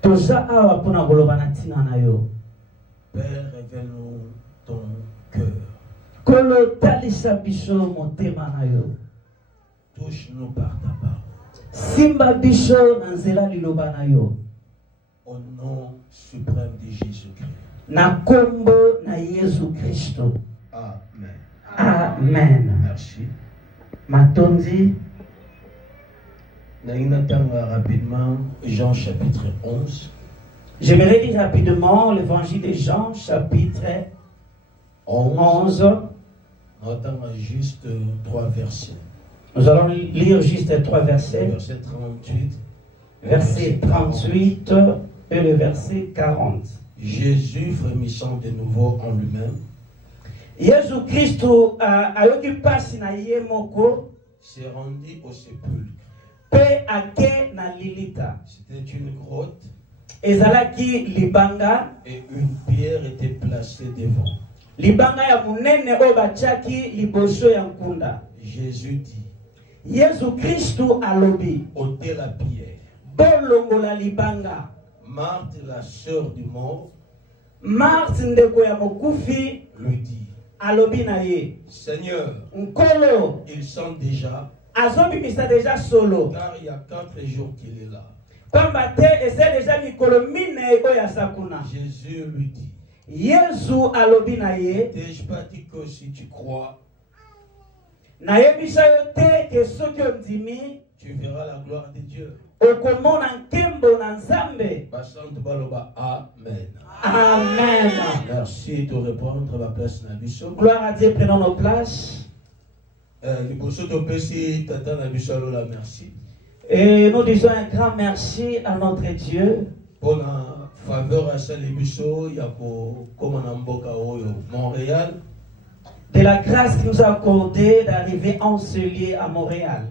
Toza awa pona koloba na tina na yo. Père, révèle-nous ton cœur. Kolo talisa biso motema na yo. Touche-nous par ta parole. Simba biso na nzela liloba na yo. Au nom suprême de Jésus-Christ. Na kombo na Yesu Kristo. Amen. Amen. Merci. Matondi. Rapidement, Jean chapitre 11. J'aimerais lire rapidement l'évangile de Jean chapitre 11. On attend juste 3 versets. Nous allons lire juste 3 versets. Verset 38. Verset 38 et le verset 40. Jésus, frémissant de nouveau en lui-même, Jésus Christ a occupé na ye moko s'est rendu au sépulcre. pe ake na lilita. C'était une grotte Ezalaki libanga. et une pierre était placée devant. Libanga ya munene o bachaki liboso ya nkunda. Jésus dit, Yesu Kristo alobi, ôtez la pierre. bolongola libanga. Marthe, la sœur du mort, Marthe ndeko ya mokufi lui dit, alobi na ye, Seigneur, nkolo il sent déjà, azobimisa deja solo. car il y a 4 jours qu'il est là. Pamba te ese deja mikolo mine oyo asakuna. Jésus lui dit, Yesu alobi na ye, t'ai-je pas dit que si tu crois, nayebisa yo te ke soki ondimi tu verras la gloire de Dieu. okomona nkembo na Nzambe. Basante baloba, Amen. Amen. Merci de répondre à ma place na biso. Gloire à Dieu, prenons nos places. Liboso topesi tata na biso alola merci. Et nous disons un grand merci à notre Dieu Pour la faveur à sali biso ya ko koma na mboka oyo Montréal. de la grâce qu'il nous a accordée d'arriver enseigné à Montréal.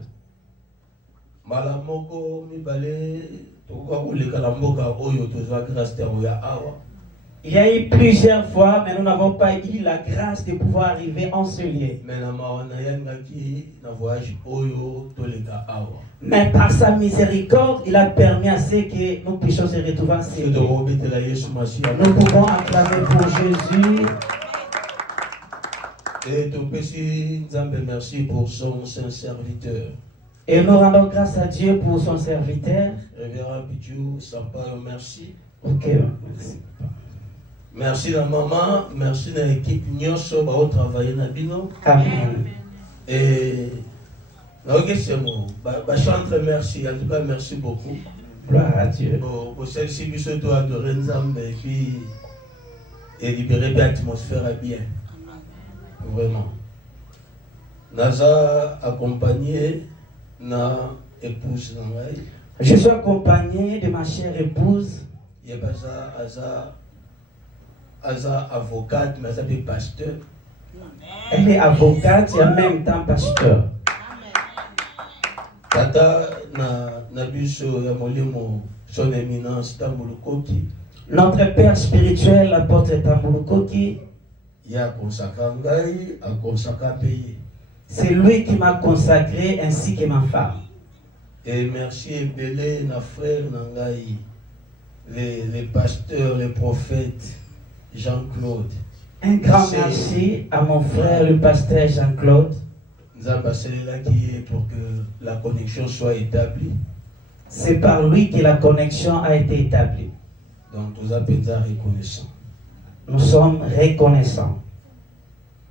Mala moko mibale tokoka koleka na mboka oyo tozwa grâce te ya awa. Il y a eu plusieurs fois, mais nous n'avons pas eu la grâce de pouvoir arriver enseigné. Mais na mawana yangaki na voyage oyo toleka awa. Mais par sa miséricorde, il a permis à ce que nous puissions se retrouver enseigné. Nous pouvons acclamer pour Jésus. Et topesi Nzambe merci pour son saint serviteur. Et nous rendons grâce à Dieu pour son serviteur. Révérend Pichu Sampaio, merci. Ok, merci. Merci la maman, merci à l'équipe Nyonso ba travailler na bino. Amen. Et ok c'est bon, ba chantre merci, en tout cas merci beaucoup. Gloire à Dieu. Pour celle-ci biso to adorer Nzambe et puis et libérer l'atmosphère bien. Vraiment. Naza accompagné na épouse nangai. Je suis accompagné de ma chère épouse. Yebaza Aza avocate, mais Aza pasteur. Elle est avocate et en même temps pasteur. Tata na biso ya molimo son éminence Tambulukoki. Notre père spirituel, l'apôtre Tambulukoki. Ya consacré ngai, a consacré payé. C'est lui qui m'a consacré ainsi que ma femme. Et merci Ebele, na frère Nangai, les pasteurs, les prophètes, Jean-Claude. Un grand merci à mon frère, le pasteur Jean-Claude. Nzamba là qui est pour que la connexion soit établie. C'est par lui que la connexion a été établie. Donc nous appelons reconnaissants. Nous sommes reconnaissants.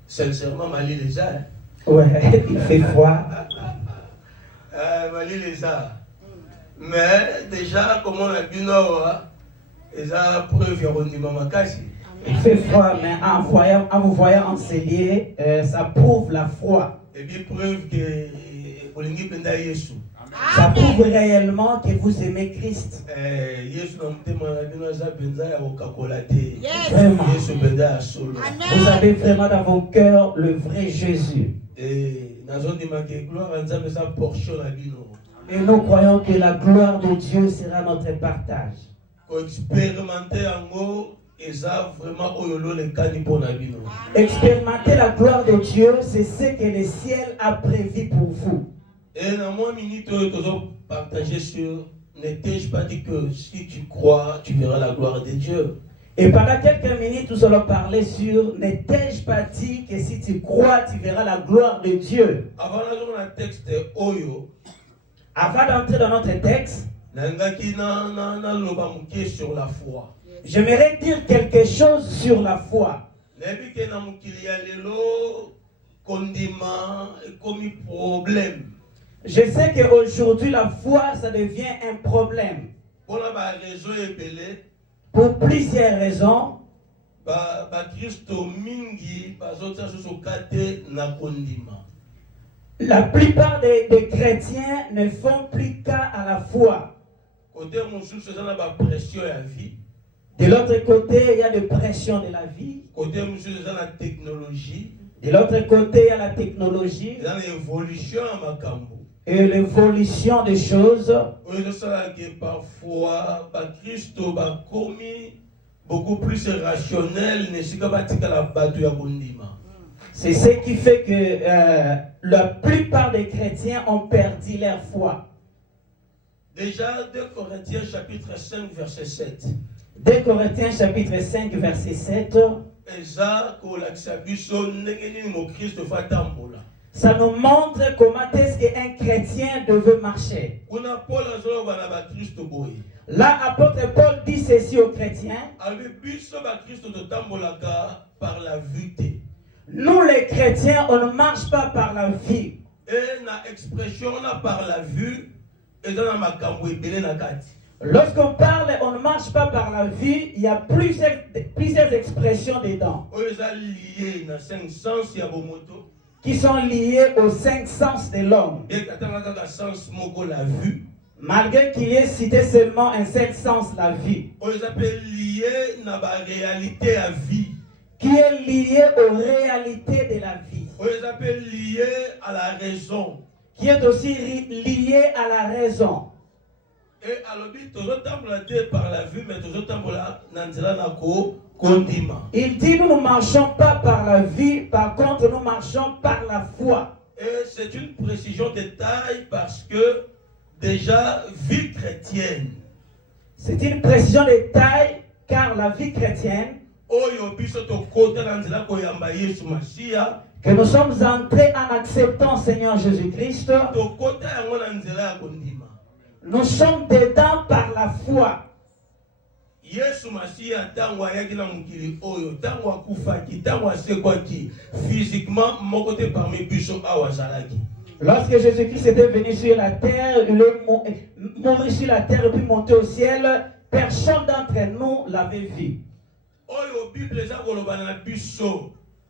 Sincèrement, Mali les a. Ouais, il fait froid. Mali les a. Mais déjà, comme on a vu, ils ont preuve Il fait froid, mais en vous voyant enseigner, ça prouve la foi. Et puis preuve que ça prouve réellement que vous aimez Christ. Vraiment. Vous avez vraiment dans vos cœurs le vrai Jésus. Et nous croyons que la gloire de Dieu sera notre partage. Expérimenter la gloire de Dieu, c'est ce que le ciel a prévu pour vous. Et dans moins minute, nous allons partager sur ne t'ai-je pas dit que si tu crois, tu verras la gloire de Dieu? Et pendant quelques minutes, nous allons parler sur « Ne t'ai-je pas dit que si tu crois, tu verras la gloire de Dieu ?» Avant d'entrer dans notre texte, sur la foi. J'aimerais dire quelque chose sur la foi. Je sais qu'aujourd'hui, la foi, ça devient un problème. Pour plusieurs raisons. La plupart des chrétiens ne font plus cas à la foi. De l'autre côté, il y a des pressions de la vie. De l'autre côté, il y a la technologie. Et l'évolution des choses. Parfois, Christo va commis beaucoup plus rationnel. C'est ce qui fait que la plupart des chrétiens ont perdu leur foi. Déjà, 2 Corinthiens chapitre 5 verset 7. 2 Corinthiens chapitre 5 verset 7. Ça nous montre comment est-ce qu'un chrétien devait marcher. Là, apôtre Paul dit ceci aux chrétiens. Nous les chrétiens, on ne marche pas par la vue. Lorsqu'on parle, on ne marche pas par la vue, il y a plusieurs expressions dedans. Qui sont liées aux 5 sens de l'homme. Malgré qu'il ait cité seulement un seul sens, la vue. Qui est lié aux réalités de la vie. Lié à la raison. Qui est aussi lié à la raison. Et à l'objet, par la vue, mais il dit nous ne marchons pas par la vue, par contre nous marchons par la foi. Et c'est une précision de taille parce que déjà, vie chrétienne. C'est une précision de taille car la vie chrétienne que nous sommes entrés en acceptant Seigneur Jésus-Christ, nous sommes dedans par la foi. Lorsque Jésus-Christ était venu sur la terre, il est mort sur la terre et puis monté au ciel, personne d'entre nous l'avait vu.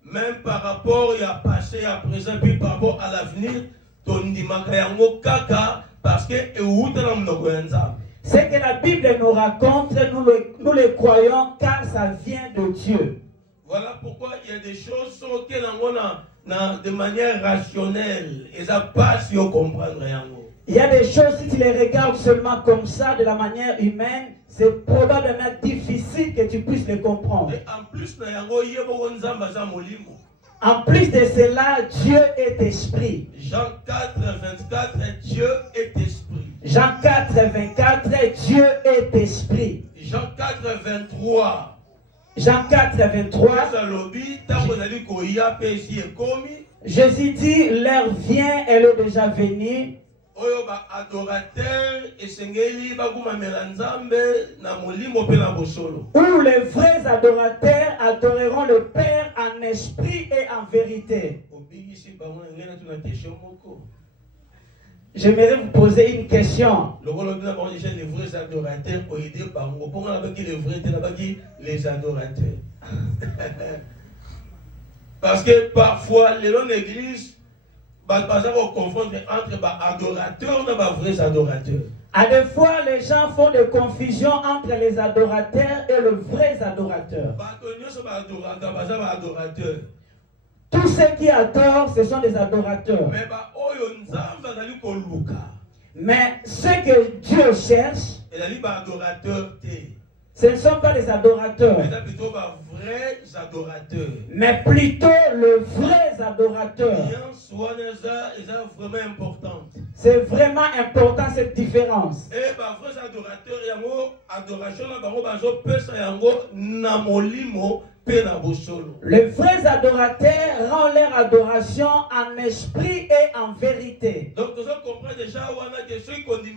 Même par rapport à passé, à présent, puis par rapport à l'avenir, parce que ce que la Bible nous raconte, nous le croyons car ça vient de Dieu. Voilà pourquoi il y a des choses auxquelles on a de manière rationnelle et ça passe si on comprend rien. Il y a des choses, si tu les regardes seulement comme ça, de la manière humaine, c'est probablement difficile que tu puisses les comprendre. Et en plus de cela, Dieu est esprit. Jean 4, 24, Dieu est esprit. Jean 4, 24, Dieu est esprit. Jean 4, 23. Jean 4, 23. Jésus dit, l'heure vient, elle est déjà venue. Où les vrais adorateurs adoreront le Père en esprit et en vérité. J'aimerais vous poser une question. Les adorateurs. Parce que parfois, les l'église, par exemple, on confond entre adorateurs et vrais adorateurs. À des fois, les gens font des confusions entre les adorateurs et les vrais adorateurs. Tous ceux qui adorent, ce sont des adorateurs. Mais ce que Dieu cherche, Ce ne sont pas des adorateurs, mais c'est plutôt les vrais adorateurs. mais plutôt les vrais adorateurs. L'alliance est vraiment importante. C'est vraiment important cette différence. Et les vrais adorateurs, il y a une adoration na molimo pe na bosolo. Les vrais adorateurs rendent leur adoration en esprit et en vérité. Donc, vous comprenez déjà que ceux qui ont dit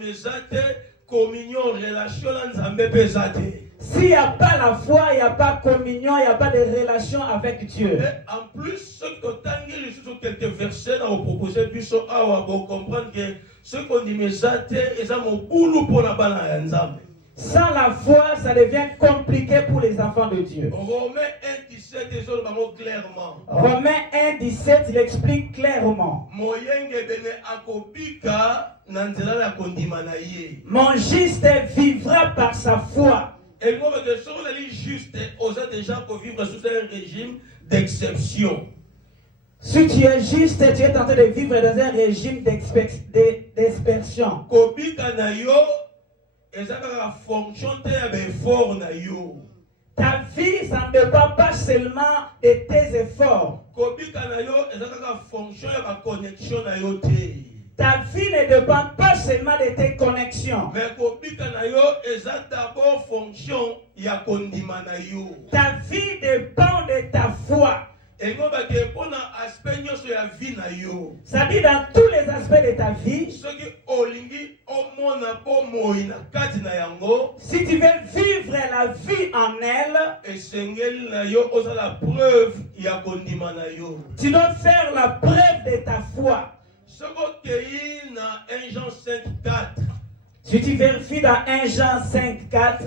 communion, relation, nzambe pesate. S'il n'y a pas la foi, il n'y a pas communion, il n'y a pas de relation avec Dieu. Et en plus, ceux qui ont tangué sur quelques versets, on va proposer plus à comprendre que ceux qui ont dit mesate, ils ont boulot pour la bana nzambe. Sans la foi, ça devient compliqué pour les enfants de Dieu. Romains 1,17, ils ont clairement. Romains 1,17, il explique clairement. Mon juste vivra par sa foi. Et moi, que si on est juste, on a déjà pour vivre sous un régime d'exception. Si tu es juste, tu es tenté de vivre dans un régime d'expertion. Ta vie, ça ne dépend pas seulement de tes efforts. Ta vie ne dépend pas seulement de tes connexions. Ta vie dépend de ta foi. Ça dit dans tous les aspects de ta vie. Si tu veux vivre la vie en elle, tu dois faire la preuve de ta foi. Si tu vérifies dans 1 Jean 5, 4,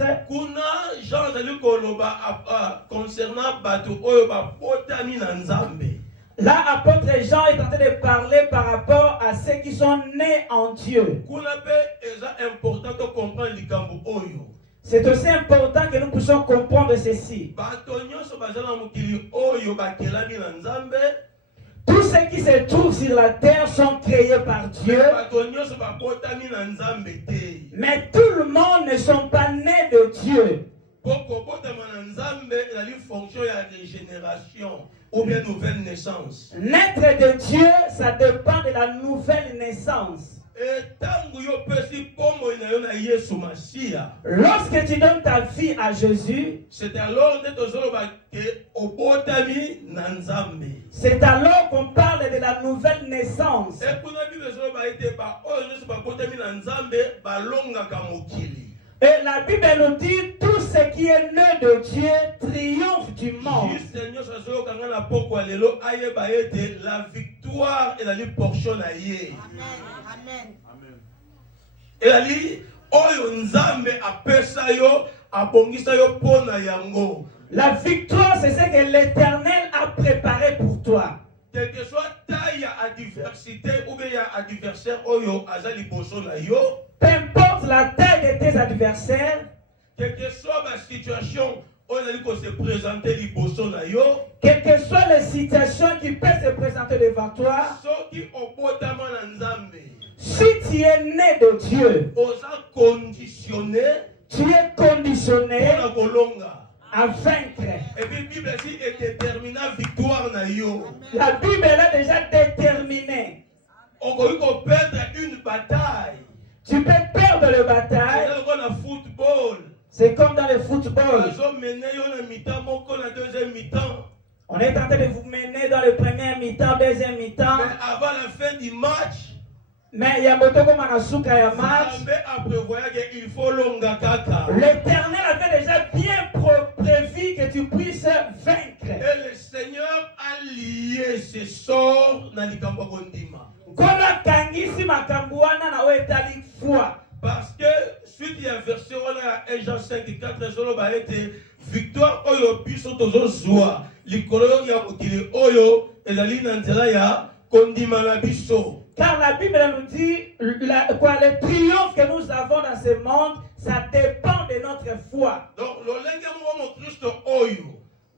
là, apôtre Jean est en train de parler par rapport à ceux qui sont nés en Dieu. C'est aussi important que nous puissions comprendre ceci. Tous ceux qui se trouvent sur la terre sont créés par Dieu. Mais tout le monde ne sont pas nés de Dieu. Naître de Dieu, ça dépend de la nouvelle naissance. Lorsque tu donnes ta vie à Jésus, c'est alors qu'on parle de la nouvelle naissance. Et la Bible nous dit tout ce qui est né de Dieu triomphe du monde. La victoire est la portion. Amen. Et la la victoire, c'est ce que l'Éternel a préparé pour toi. Quelle que soit taille à adversité ou bien adversaire, peu importe la taille de tes adversaires, quelle que soit ma situation, quelle que soit les situations qui peuvent se présenter devant toi, si tu es né de Dieu, tu es conditionné à vaincre. Et puis Bible dit est déterminée victoire na yo. La Bible est déjà déterminée. On peut perdre une bataille. Tu peux perdre la bataille. C'est comme dans le football. On est en train de vous mener dans le premier mi-temps, deuxième mi-temps. Mais avant la fin du match, mais il y a moto comme un asuka ya match. L'Éternel avait déjà bien prévu que tu puisses vaincre. Et le Seigneur a lié ses sorts dans les camps kondima. Kona kangisi makambuana na wetali foi. Parce que suite à verset 1 Jean 5:4 zolo ba été victoire oyo biso tozo zwa likolo ya mokili oyo ezali na nzela ya kondima na biso. Car la Bible nous dit le triomphe que nous avons dans ce monde, ça dépend de notre foi. Donc,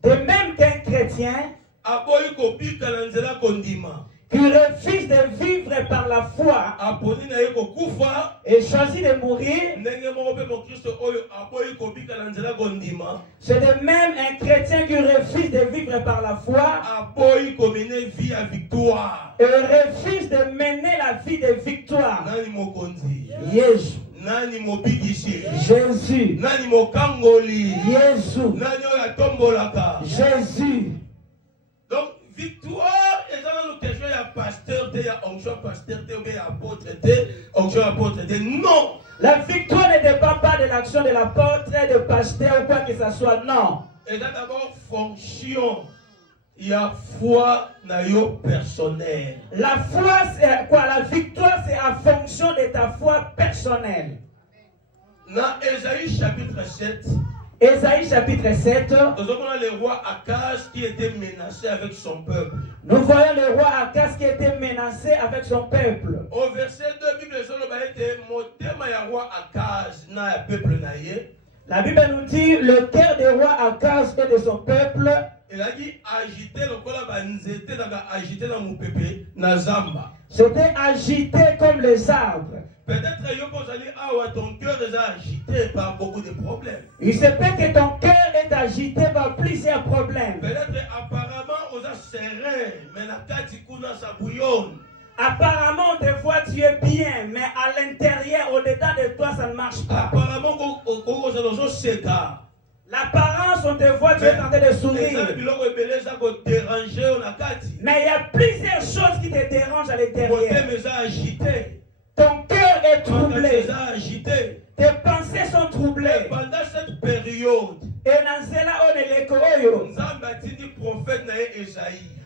de même qu'un chrétien, qui refuse de vivre par la foi aponi na ye kokufa et choisit de mourir, ndenge moko mpe mokristo oyo aboyi kobika na nzela kondima c'est de même un chrétien qui refuse de vivre par la foi aboyi komene vie ya victoire. et refuse de mener la vie de victoire. Nani mokonzi? Jésus. Nani mobikisi? Jésus. Nani mokangoli? Jésus. Nani oyo atombolaka? Jésus. Donc victoire eza nanu question ya pasteur te, ya onction pasteur te, obe ya apôtre te, onction apôtre te. Non. La victoire ne dépend pas de l'action de l'apôtre, de pasteur ou quoi que ce soit. Non. Eza d'abord fonction ya foi na yo personnel. La foi, c'est quoi? La victoire, c'est en fonction de ta foi personnelle. Na Ésaïe chapitre 7. Ésaïe chapitre 7. Nous avons le roi Akaz qui était menacé avec son peuple. Nous voyons le roi Akaz qui était menacé avec son peuple. Au verset 2, Bible était motema ya roi Akaz na ya peuple na ye. La Bible nous dit le cœur du roi Akaz et de son peuple. Il a dit agiter le kola banzete daga agiter na mupepe na zamba. C'était agité comme les arbres. Peut-être yo pozali awa ton cœur est agité par beaucoup de problèmes. Il se peut que ton cœur est agité par plusieurs problèmes. Peut-être apparemment on a serein mais na kati kuna sa bouillonne. Apparemment, on te voit, tu es bien, mais à l'intérieur, au-dedans de toi, ça ne marche pas. Apparemment, l'apparence, on te voit, tu es en train de sourire. Mais il y a plusieurs choses qui te dérangent à l'intérieur. Ton cœur est troublé. Tes pensées sont troublées. Pendant cette période,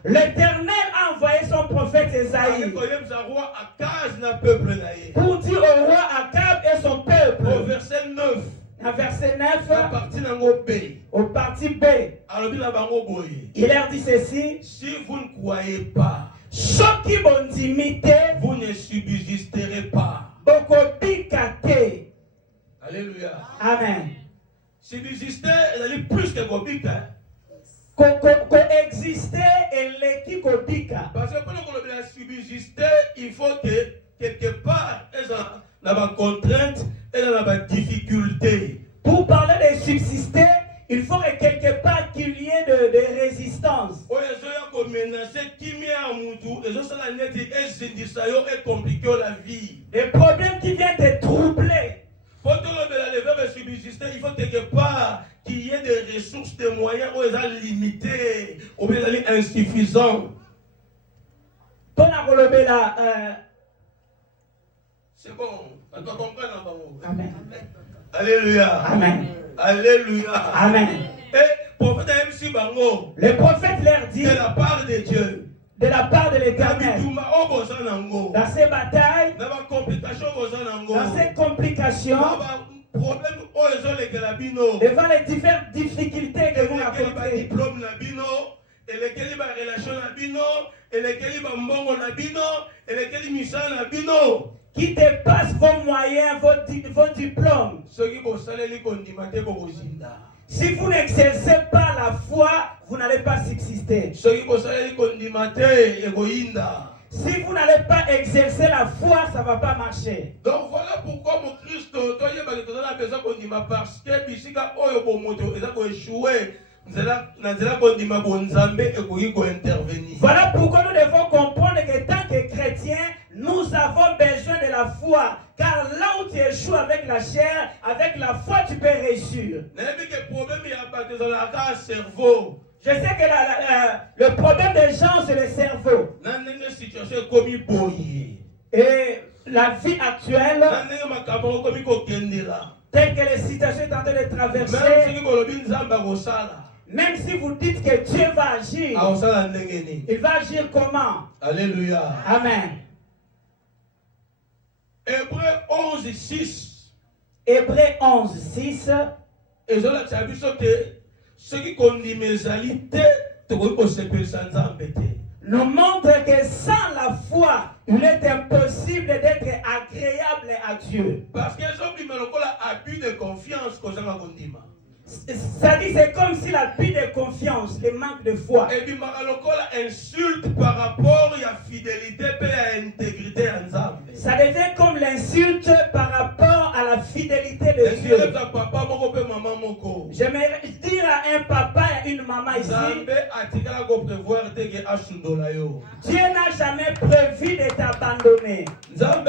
l'Éternel a envoyé son prophète Esaïe pour dire au roi Akab et son peuple. Au verset 9. À verset 9, au parti B, il leur dit ceci: si vous ne croyez pas, ceux qui vont imiter, vous ne subsisterez pas. Alléluia. Amen. Subsister, c'est plus que kobika. Coexister et l'équipe kobika. Parce que pour nous subsister, il faut que quelque part, dans ma contrainte et dans ma difficulté. Pour parler de subsister, il faut que quelque part qu'il y ait de résistance. Les problèmes qui viennent te troubler. Pour subsister, il faut quelque part qu'il y ait des ressources, des moyens où ils sont limités, ou bien insuffisants. C'est bon, on doit comprendre. Amen. Alléluia. Amen. Alléluia. Amen. Et prophète le prophète leur dit de la part de Dieu, de la part de l'Éternel, dans ces batailles, dans ces complications, devant les différentes difficultés que vous rencontrez, qui dépassent vos moyens, vos diplômes. Si vous n'exercez pas la foi, vous n'allez pas subsister. Si vous n'allez pas exercer la foi, ça ne va pas marcher. Donc voilà pourquoi mon Christ, parce que bisika oyo bomoto eza ko échouer. Voilà pourquoi nous devons comprendre que tant que chrétiens, nous avons besoin de la foi. Car là où tu échoues avec la chair, avec la foi, tu peux réussir. Je sais que le problème des gens, c'est le cerveau. Et la vie actuelle, telle que les situations sont en train de traverser, même si vous dites que Dieu va agir, il va agir comment? Alléluia. Amen. Hébreux 11, 6. Hébreux 11, 6. Et ce qui conduit mes alités, nous montre que sans la foi, il est impossible d'être agréable à Dieu. Parce que les abus de confiance. Ça dit c'est comme si la pile de confiance, le manque de foi. Et puis Maralokola insulte par rapport à la fidélité et à l'intégrité en Nzambe. Ça devient comme l'insulte par rapport à la fidélité de Dieu. J'aimerais dire à un papa et à une maman ici, Dieu n'a jamais prévu de t'abandonner. Non,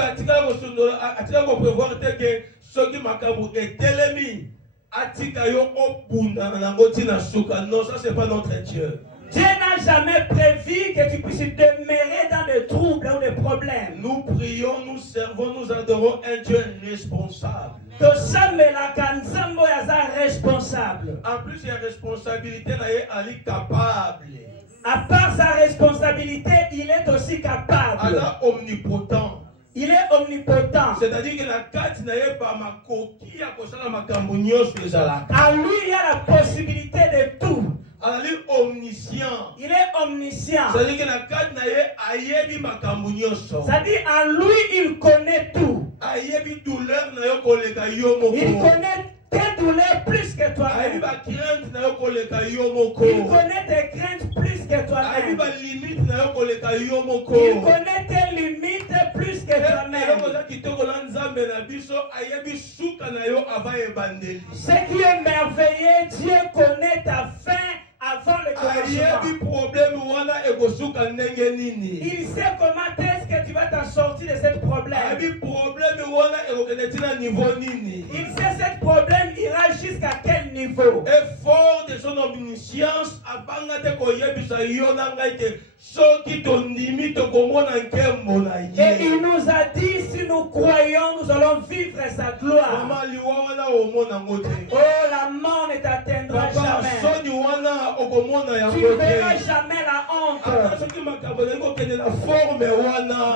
ça c'est pas notre Dieu. Dieu n'a jamais prévu que tu puisses demeurer dans des troubles ou des problèmes. Nous prions, nous servons, nous adorons un Dieu responsable. Responsable. En plus, il y a responsabilité, il est capable. À part sa responsabilité, il est aussi capable. Il est omnipotent. Il est omnipotent. C'est-à-dire que la carte n'est pas ma coquille à cause de ma cambougnose. À lui, il y a la possibilité de tout. Il est omniscient. Il est omniscient. C'est-à-dire que la carte n'est pas ma cambougnose. C'est-à-dire en lui, il connaît tout. Il connaît tes douleurs plus que toi-même. Il connaît tes craintes plus que toi-même. Il connaît tes limites plus que toi-même. Ce qui est merveilleux, Dieu connaît ta fin avant le commencement. Il sait comment est-ce que tu vas t'en sortir de ce problème. Il sait ce problème ira jusqu'à quel niveau. Et fort de son omniscience, et il nous a dit, si nous croyons, nous allons vivre sa gloire. Oh, la mort ne t'atteindra jamais. Tu ne verras jamais la honte.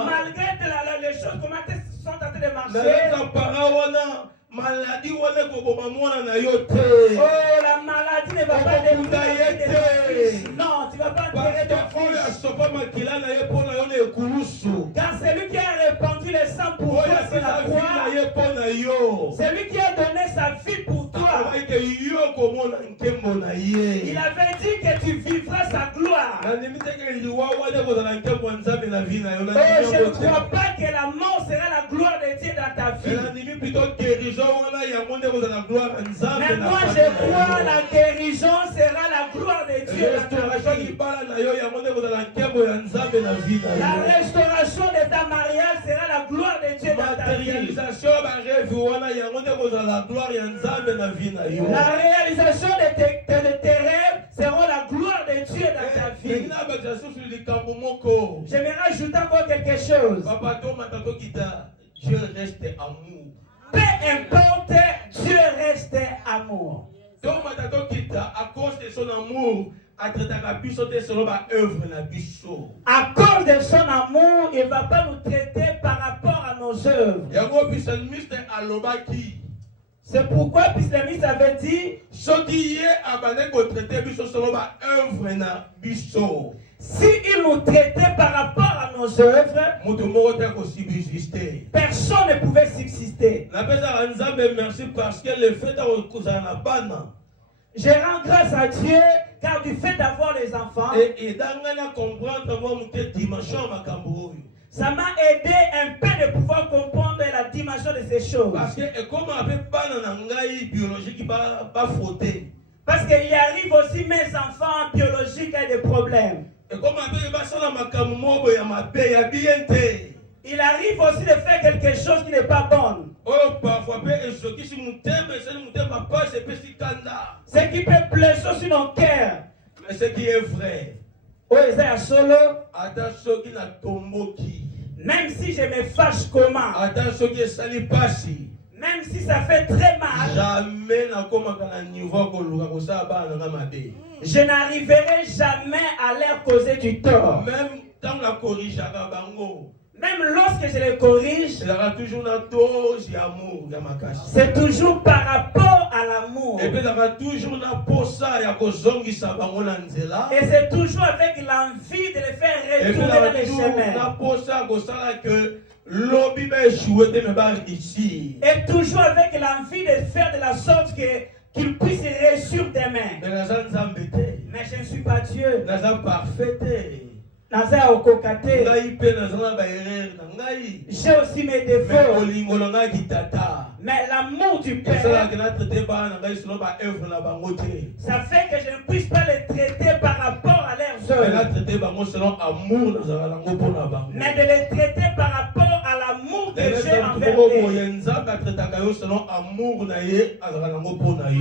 Malgré les choses, comment elles sont en train de marcher. Maladie, oh, la maladie ne va pas détruire. Non, tu ne vas pas enterrer ton fils. Car c'est lui qui a répandu le sang pour toi sur la croix. C'est lui qui a donné sa vie pour toi. Il avait dit que tu vivras sa gloire. Oh, je ne crois pas que la mort sera la gloire de Dieu dans ta vie. Mais moi je crois la guérison sera la gloire de Dieu dans ta vie. La restauration de ta mariage sera la gloire de Dieu dans ta vie. La réalisation de tes rêves sera la gloire de Dieu dans ta vie. J'aimerais ajouter encore quelque chose. Dieu reste amour. Peu importe, Dieu reste amour. À cause de son amour, à cause de son amour, il ne va pas nous traiter par rapport à nos œuvres. C'est pourquoi Psalmiste avait dit, si il nous traitait par rapport à nos œuvres, personne ne pouvait subsister. Je rends grâce à Dieu car du fait d'avoir les enfants, ça m'a aidé un peu de pouvoir comprendre la dimension de ces choses. Parce qu'il arrive aussi mes enfants biologiques à des problèmes. Il arrive aussi de faire quelque chose qui n'est pas bon. Ce qui peut blesser sur nos cœurs. Mais ce qui est vrai. Même si je me fâche comment. Même si ça fait très mal. Je n'arriverai jamais à leur causer du tort. Même lorsque je les corrige, c'est toujours par rapport à l'amour. Et c'est toujours avec l'envie de les faire retourner dans les chemins. Et toujours avec l'envie de faire de la sorte qu'ils puissent tes mains. Mais je ne suis pas Dieu. J'ai aussi mes défauts. Mais l'amour du Père, ça fait que je ne puisse pas les traiter par rapport à leurs œuvres, mais de les traiter par rapport à l'amour que j'ai envers eux.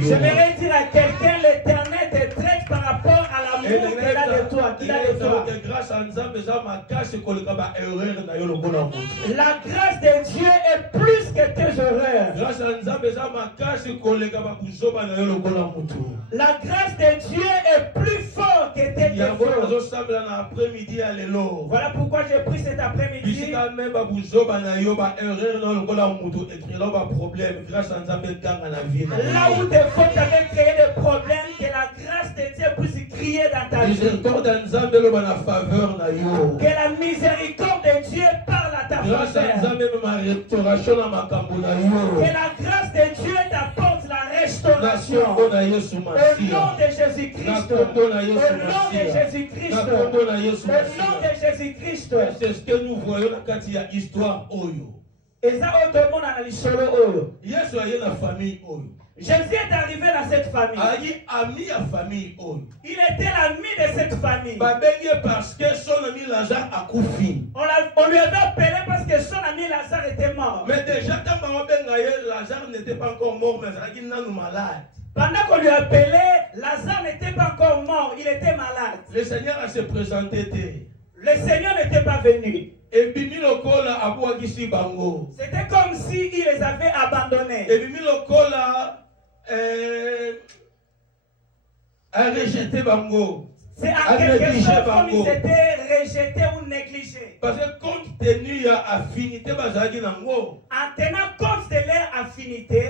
J'aimerais dire à quelqu'un, l'Éternel te traite par rapport à l'amour qu'il a de toi. La grâce de Dieu est plus que tes erreurs. La grâce de Dieu est plus forte que tes défauts. Voilà pourquoi j'ai pris cet après-midi. Là où tes fautes avaient créé des problèmes, que la grâce de Dieu puisse crier dans ta vie. Que la miséricorde de Dieu parle à ta faveur. Que la grâce de Dieu t'apporte la restauration. Au nom de Jésus-Christ. Au nom de Jésus-Christ. Au nom de Jésus-Christ. C'est ce que nous voyons quand il y a histoire. Et ça, tout le monde a l'histoire. Jésus est arrivé dans cette famille. Il était l'ami de cette famille. Parce que son ami Lazare a couffé. On lui avait appelé parce que son ami Lazare était mort. Mais déjà, quand Lazare n'était pas encore mort, mais il était malade. Pendant qu'on lui appelait, Lazare n'était pas encore mort, il était malade. Le Seigneur a se présenté. Le Seigneur n'était pas venu. C'était comme s'il les avait abandonnés. A rejeté bango. C'est en quelque sorte comme ils étaient rejetés ou négligés. Parce que compte tenu de l'affinité, en tenant compte de leur affinité,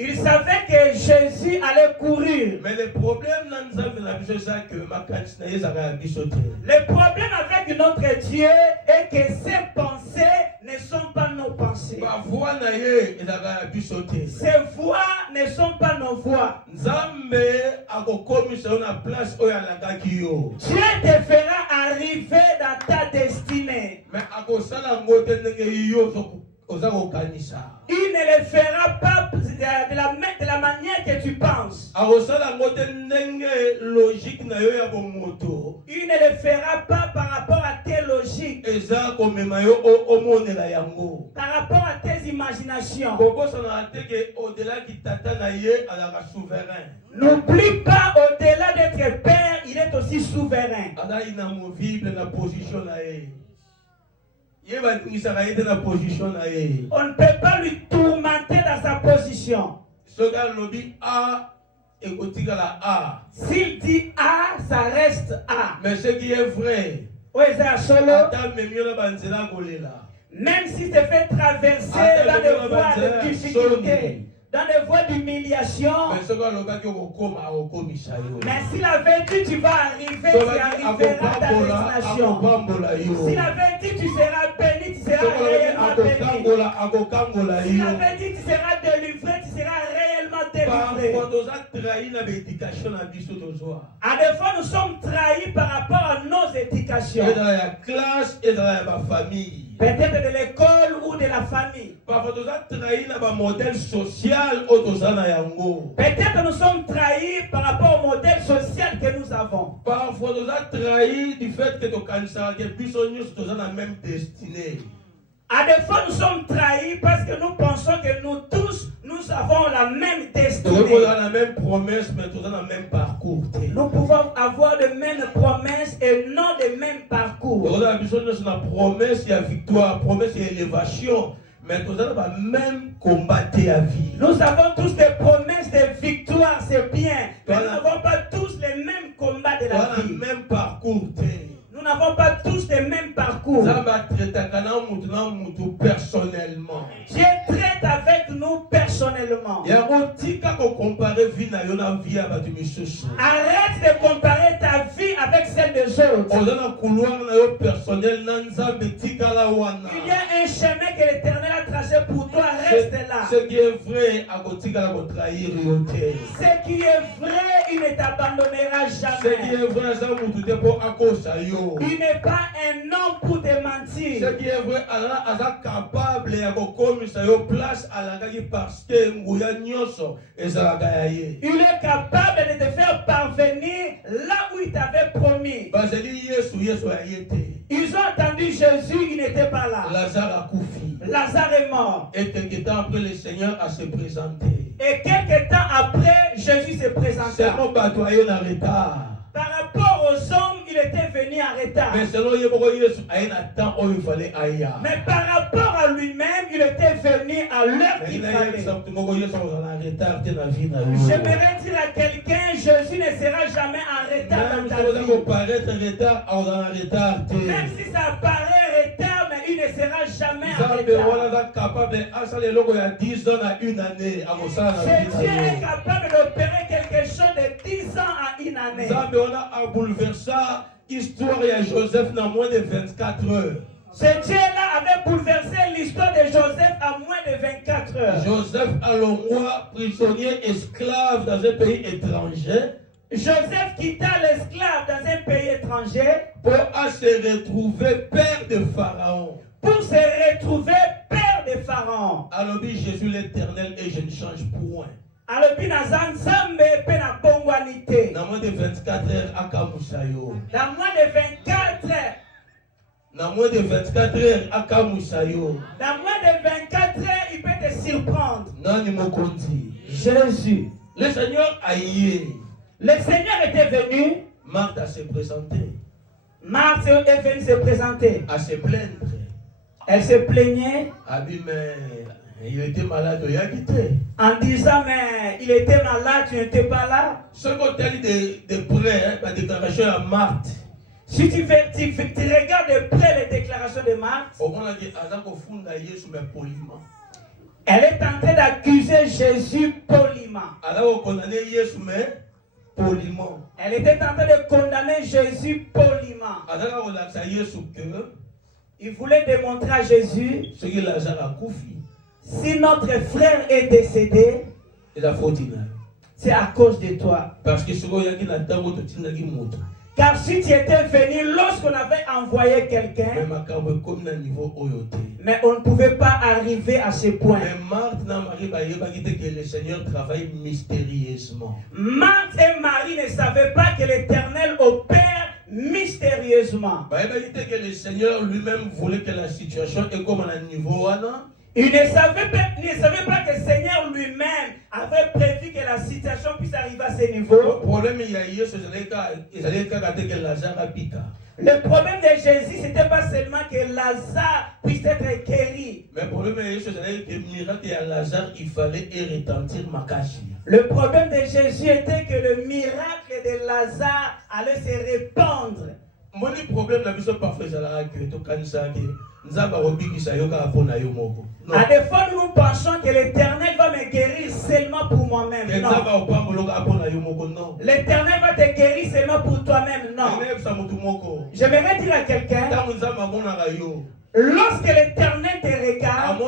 ils savaient que Jésus allait courir. Mais le problème avec notre Dieu est que ses pensées ne sont pas nos pensées. Ses voix ne sont pas nos voix. Dieu te fera arriver dans ta destinée. Il ne le fera pas de la manière que tu penses. Il ne le fera pas par rapport à tes logiques, par rapport à tes imaginations. N'oublie pas, au-delà d'être père, il est aussi souverain. On ne peut pas lui tourmenter dans sa position. S'il dit A, ça reste A. Mais ce qui est vrai, même si c'est fait traverser dans des voies de difficulté, dans des voies d'humiliation, mais s'il avait dit tu vas arriver, tu arriveras à ta destination. S'il avait dit tu seras béni, tu seras réellement béni. S'il avait dit tu seras délivré, tu seras réellement délivré. À des fois nous sommes trahis par rapport à nos éducations. Peut-être de l'école ou de la famille. Peut-être nous sommes trahis par rapport au modèle social que nous avons. Parfois nous sommes trahis du fait que nous sommes dans la même destinée. À des fois nous sommes trahis parce que nous pensons que nous tous, nous avons la même destinée. Nous avons la même promesse, mais nous avons le même parcours. Nous pouvons avoir les mêmes promesses et non les mêmes parcours. Nous avons la promesse, il y a victoire, promesse, il y a élévation. Mais nous avons le même combat à vie. Nous avons tous des promesses de victoire, c'est bien. Mais nous n'avons pas tous les mêmes combats de la vie. Nous avons le même parcours. Nous n'avons pas tous les mêmes parcours. Personnellement. Dieu traite avec nous personnellement. enfants. Arrête de comparer ta vie avec celle des autres. Il y a un chemin que l'Éternel a tracé pour toi, reste là. Ce qui est vrai, il ne t'abandonnera jamais. Ce qui est vrai, il n'est pas un homme pour te mentir. Ce qui est vrai, Allah est capable de commettre place à la parce que il est capable de te faire parvenir là où il t'avait promis. Ils ont entendu Jésus, il n'était pas là. Lazare est mort. Et quelque temps après, le Seigneur a se présenté. Et quelque temps après, Jésus s'est présenté. Par rapport aux hommes, il était venu en retard. Mais par rapport à lui-même, il était venu à l'heure qu'il fallait. J'aimerais dire à quelqu'un, Jésus ne sera jamais en retard dans ta vie. Même si ça paraît retard, mais il ne sera jamais en retard. Dieu est capable d'opérer quelque chose de 10 ans à une année. A bouleversé l'histoire de Joseph dans moins de 24 heures. Ce Dieu-là avait bouleversé l'histoire de Joseph en moins de 24 heures. Joseph a le roi prisonnier esclave dans un pays étranger. Joseph quitta l'esclave dans un pays étranger pour se retrouver père de Pharaon. Pour se retrouver père de Pharaon. Alors Jésus l'Éternel et je ne change point. Alors, dans moins de 24 heures, à Kamusayo. Dans moins de 24 heures. Dans moins de 24 heures, à Kamusayo. Dans moins de 24 heures, il peut te surprendre. Non, il m'a dit. Jésus. Le Seigneur a yé. Le Seigneur était venu. Marthe a se présenter. Marthe est venue se présenter. À se plaindre. Elle se plaignait. Ah oui, mais il était malade, il a quitté. En disant, mais il était malade, tu n'étais pas là. Ce côté de près, la déclaration à Marthe. Si tu regardes de près les déclarations de Marthe, elle est en train d'accuser Jésus poliment. Elle était en train de condamner Jésus poliment. Il voulait démontrer à Jésus si notre frère est décédé, c'est à cause de toi. Car si tu étais venu lorsqu'on avait envoyé quelqu'un, mais on ne pouvait pas arriver à ce point. Marthe et le Seigneur travaillent mystérieusement. Marthe et Marie ne savaient pas que l'Éternel opère mystérieusement. Que le Seigneur lui-même voulait que la situation est comme à un niveau. Il ne savait pas que le Seigneur lui-même avait prévu que la situation puisse arriver à ce niveau. Le problème de Jésus, ce n'était pas seulement que Lazare puisse être guéri. Mais le problème que miracle à Lazare, il fallait retentir Makashi. Le problème de Jésus était que le miracle de Lazare allait se répandre. Mon problème la vision parfois c'est la que to kanisa ke nzaba robikisa yoka apona yo moko. À des fois nous pensons que l'Éternel va me guérir seulement pour moi-même. Non. L'Éternel va te guérir seulement pour toi-même. Non. J'aimerais dire à quelqu'un, lorsque l'Éternel te regarde,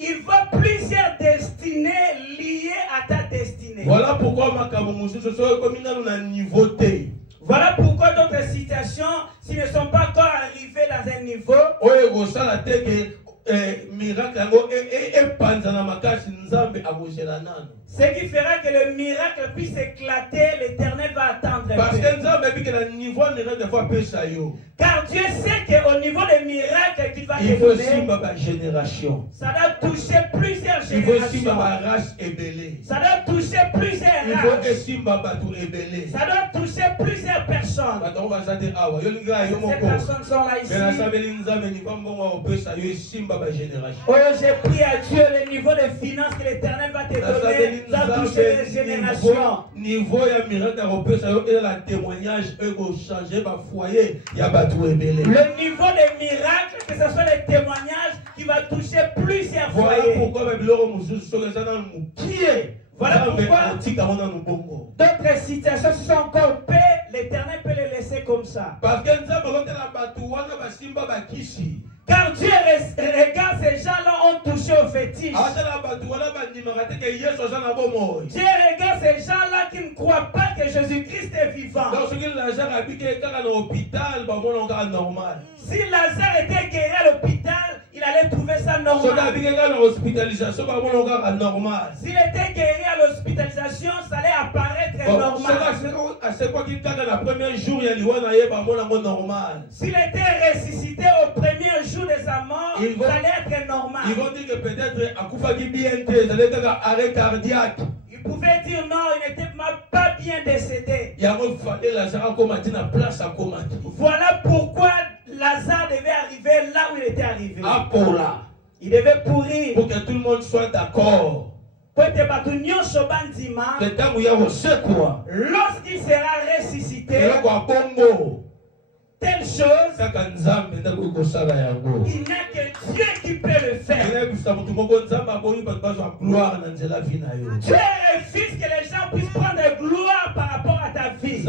il voit plusieurs destinées liées à ta destinée. Voilà pourquoi Voilà pourquoi d'autres situations, s'ils ne sont pas encore arrivés dans un niveau, ce qui fera que le miracle puisse éclater, l'Éternel va attendre un peu. Car Dieu sait qu'au niveau des miracles qu'il va te donner, ça doit toucher plusieurs générations. Ça doit toucher plusieurs races. Ça doit toucher plusieurs personnes. Ces personnes sont là ici. Oh, j'ai pris à Dieu le niveau de finances que l'Éternel va te donner, va toucher les générations. Niveau ya miracle européen, ça y est la témoignage ego changer ba foyer ya batou ebele. Le niveau des miracles, que ce soit les témoignages qui va toucher plusieurs voilà foyers. Pourquoi babiloro mususu soki eza na mukie. Voilà pourquoi d'autres situations se sont encore paix, l'Éternel peut les laisser comme ça. Parce que car Dieu regarde ces gens-là ont touché au fétiche. Dieu regarde ces gens-là qui ne croient pas que Jésus-Christ est vivant. Si Lazare était guéri à l'hôpital, il allait trouver ça normal. S'il était guéri à l'hospitalisation, ça allait apparaître normal. S'il était ressuscité au premier jour de sa mort, ça allait être normal. Ils vont dire que peut-être arrêt cardiaque. Il pouvait dire non, il n'était pas bien décédé. Voilà pourquoi Lazare devait arriver là où il était arrivé. Il devait pourrir. Pour que tout le monde soit d'accord. Lorsqu'il sera ressuscité, telle chose, il n'y a que Dieu qui peut le faire. Dieu refuse que les gens puissent prendre de gloire par rapport à ta vie.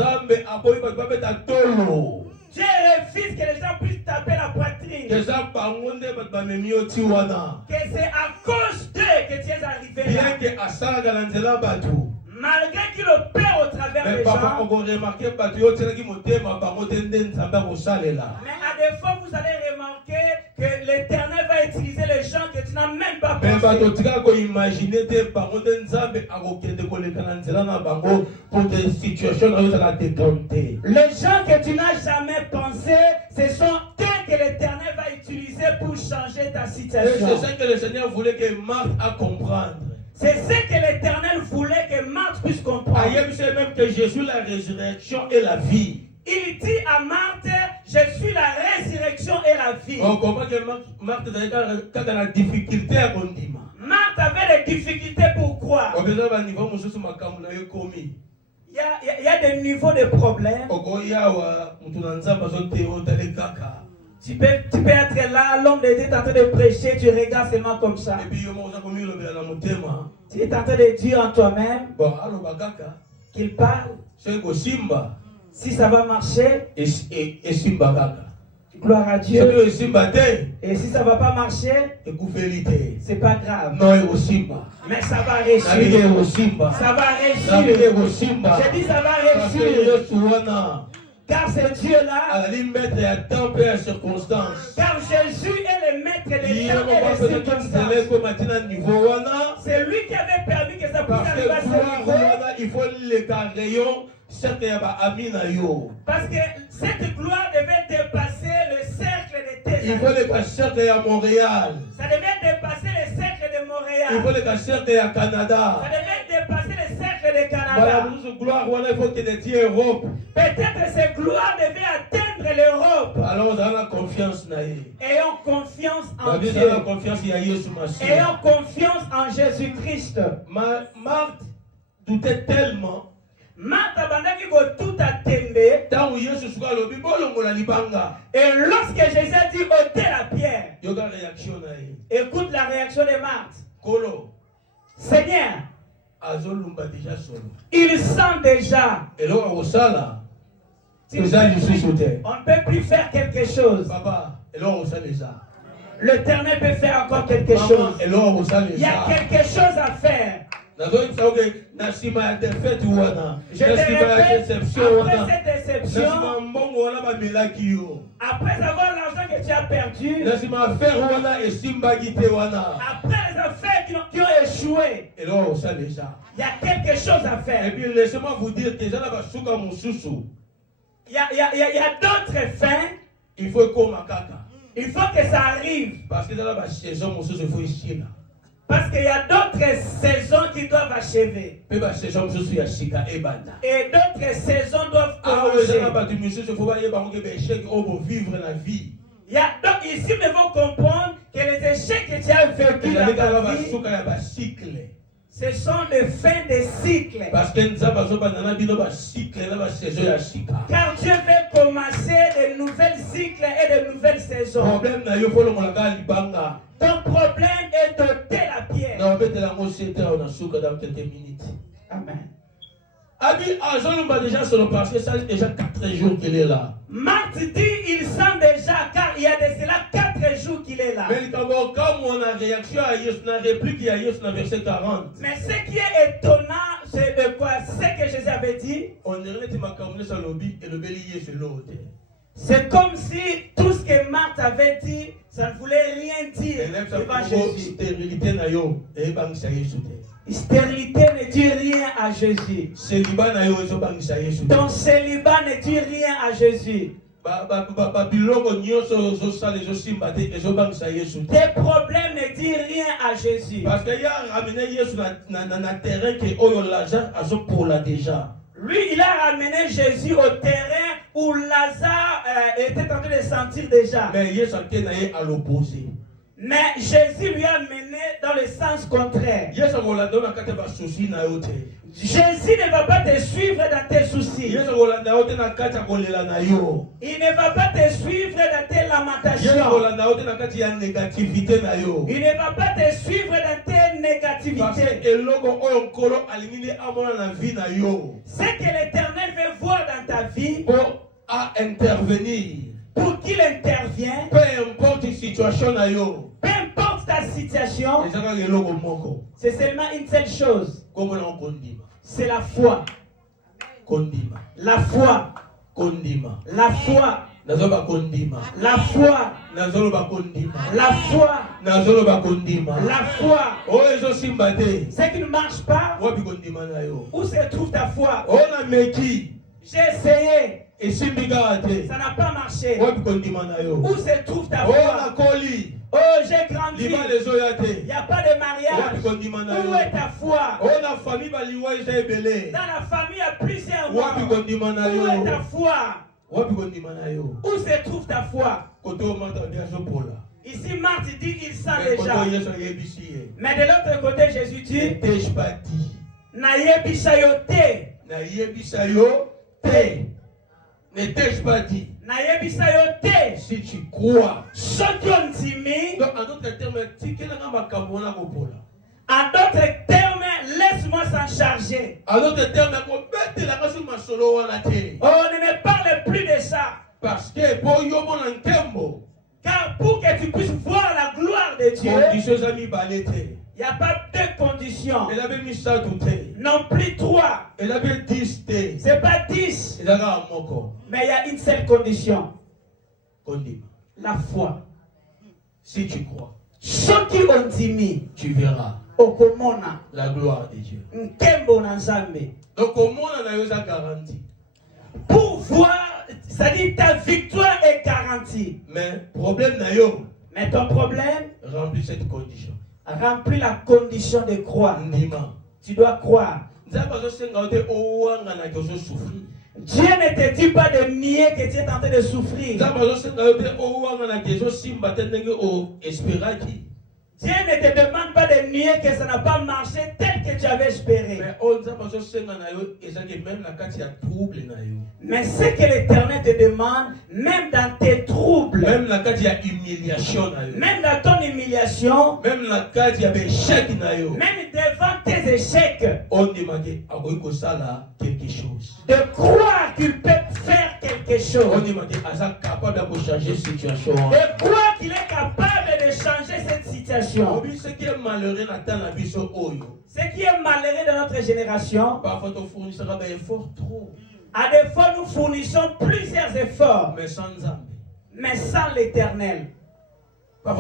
Dieu refuse que les gens puissent taper la poitrine. Que c'est à cause d'eux que tu es arrivé là. Malgré qu'il opère au travers des gens. Mais à des fois, vous allez remarquer que l'Éternel va utiliser les gens que tu n'as même pas pensé. Les gens que tu n'as jamais pensé, ce sont eux que l'Éternel va utiliser pour changer ta situation. C'est ça que le Seigneur voulait que Marthe a comprendre. C'est ce que l'Éternel voulait que Marthe puisse comprendre. Il sait même que je suis la résurrection et la vie. Il dit à Marthe, je suis la résurrection et la vie. On comprend que Marthe avait la difficulté à condimenter. Marthe avait des difficultés pour croire. Il y a des niveaux de problèmes. Tu peux être là, l'homme de Dieu est en train de prêcher, tu regardes seulement comme ça. Tu es en train de dire en toi-même qu'il parle. Si ça va marcher, gloire à Dieu. Et si ça ne va pas marcher, c'est pas grave. Mais ça va réussir. Ça va réussir. J'ai dit ça va réussir. Car ce Dieu-là, car Jésus est le maître des temps et des circonstances. C'est lui qui avait permis que ça puisse arriver à ce niveau. Parce que cette gloire devait dépasser le cercle de tes amis. Ça devait dépasser le cercle de Montréal. Ça devait dépasser le cercle de Canada. Peut-être cette gloire devait atteindre l'Europe. Ayons confiance en Dieu. Ayons confiance en Jésus-Christ. Marthe doutait tellement. Marthe abandaki ko tout a tembe. Et lorsque Jésus a dit ôtez la pierre, écoute la réaction de Marthe. Seigneur, il sent déjà. On ne peut plus faire quelque chose. L'Éternel peut faire encore quelque chose. Il y a quelque chose à faire. Je te répète, après cette déception, après avoir l'argent que tu as perdu, après les affaires qui ont échoué, il y a quelque chose à faire. Et puis laissez-moi vous dire que il y a d'autres fins. Il faut il faut que ça arrive. Parce que dans la saison, il faut ici là. Parce qu'il y a d'autres saisons qui doivent achever. Et d'autres saisons doivent commencer. Donc ici, nous devons comprendre que les échecs que tu as vécu dans ta vie, ce sont des fins de cycles. Car Dieu veut commencer de nouvelles cycles et de nouvelles saisons. Ton problème est d'ôter la pierre. Amen. Déjà sur le passé, ça fait déjà 4 jours qu'il est là. Marthe dit, il sent déjà, car il y a de cela 4 jours qu'il est là. Mais comme on a réaction à Yesu, on a réplique à Yesu dans verset 40. Mais ce qui est étonnant, c'est de quoi? C'est que Jésus avait dit. C'est comme si tout ce que Marthe avait dit, ça ne voulait rien dire devant Jésus. Stérilité ne dit rien à Jésus. Ton célibat ne dit rien à Jésus. Tes problèmes ne disent rien à Jésus. Parce qu'il a ramené Jésus dans le terrain que Lazare a pour la déjà. Lui, il a ramené Jésus au terrain où Lazare était en train de sentir déjà. Mais Jésus était à l'opposé. Mais Jésus lui a mené dans le sens contraire. Jésus ne va pas te suivre dans tes soucis. Il ne va pas te suivre dans tes lamentations. Il ne va pas te suivre dans tes négativités. Ce que l'Éternel veut voir dans ta vie, pour intervenir, pour qu'il intervienne, peu importe la situation, peu importe ta situation, c'est seulement une seule chose. C'est la foi. La foi. La foi. La foi. La foi. La foi. Ce qui ne marche pas, où se trouve ta foi? J'ai essayé. Ça n'a pas marché. Où se trouve ta foi? Oh, j'ai grandi. Il n'y a pas de mariage. Où est ta foi? Dans la famille, il y a plusieurs morts. Où est ta foi? Où se trouve ta foi? Ici, Marthe dit, il sent déjà. Mais de l'autre côté, Jésus dit, n'ai-je pas dit? Si tu crois. Donc, en d'autres termes, laisse-moi s'en charger. En d'autres termes, on ne me parle plus de ça. Parce que car pour que tu puisses voir la gloire de Dieu, il n'y a pas 2 conditions. Non plus 3. C'est pas 10. Mais il y a une seule condition. La foi. Si tu crois, ceux qui ont dit, tu verras la gloire de Dieu. Donc, pour voir, c'est-à-dire ta victoire est garantie. Mais ton problème remplit cette condition. Remplis la condition de croire. Tu dois croire. Dieu ne te dit pas de nier que tu es en train de souffrir. Dieu ne te demande pas de nier que ça n'a pas marché tel que tu avais espéré. Mais ce que l'Éternel te demande, même dans tes troubles, même dans ton humiliation, même devant tes échecs, de croire qu'il peut faire quelque chose, de croire qu'il est capable de changer cette situation. Ce qui est malheureux dans notre génération, à des fois nous fournissons plusieurs efforts, mais sans l'Éternel. À